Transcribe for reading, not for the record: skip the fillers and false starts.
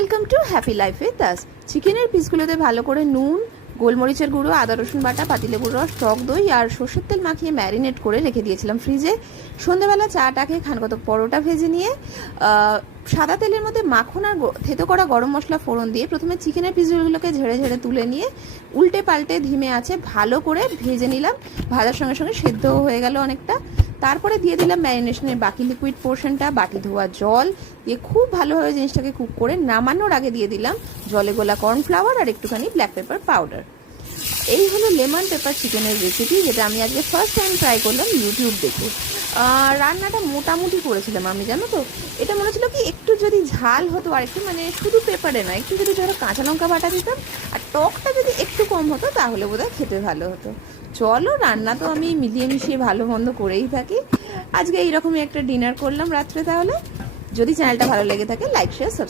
Welcome to happy life with us. চিকেনের পিসগুলোতে ভালো করে নুন, গোলমরিচের গুঁড়ো, আদা রসুন বাটা, পাতিলেবুর রস, টক দই আর সর্ষের তেল মাখিয়ে ম্যারিনেট করে রেখে দিয়েছিলাম ফ্রিজে। সন্ধ্যেবেলা চাটা খেয়ে খানকতক পরোটা ভেজে নিয়ে সাদা তেলের মধ্যে মাখন আর থেতো করা গরম মশলা ফোড়ন দিয়ে প্রথমে চিকেনের পিসগুলোকে ঝেড়ে ঝেড়ে তুলে নিয়ে উল্টে পাল্টে ধিমে আছে ভালো করে ভেজে নিলাম। ভাজার সঙ্গে সঙ্গে সেদ্ধও হয়ে গেল অনেকটা। তারপরে দিয়ে দিলাম ম্যারিনেশনের বাকি লিকুইড পোর্শনটা, বাটি ধোয়া জল দিয়ে খুব ভালোভাবে জিনিসটাকে কুক করে নামানোর আগে দিয়ে দিলাম জলে গোলা কর্নফ্লাওয়ার আর একটুখানি ব্ল্যাক পেপার পাউডার। এই হলো লেমন পেপার চিকেনের রেসিপি, যেটা আমি আজকে ফার্স্ট টাইম ট্রাই করলাম ইউটিউব দেখে। রান্নাটা মোটামুটি করেছিলাম আমি, জানো তো। এটা মনে হচ্ছিলো কি একটু যদি ঝাল হতো আর একটু, মানে শুধু পেপারে নয়, একটু যদি ধরো কাঁচা লঙ্কা বাটা দিতাম আর টকটা যদি একটু কম হতো তাহলে বোধহয় খেতে ভালো হতো। চলো, রান্না তো আমি মিলিয়ে মিশিয়ে ভালো মন্দ করেই থাকি। আজকে এইরকমই একটা ডিনার করলাম রাত্রে। তাহলে যদি চ্যানেলটা ভালো লেগে থাকে লাইক শেয়ার সাবস্ক্রাইব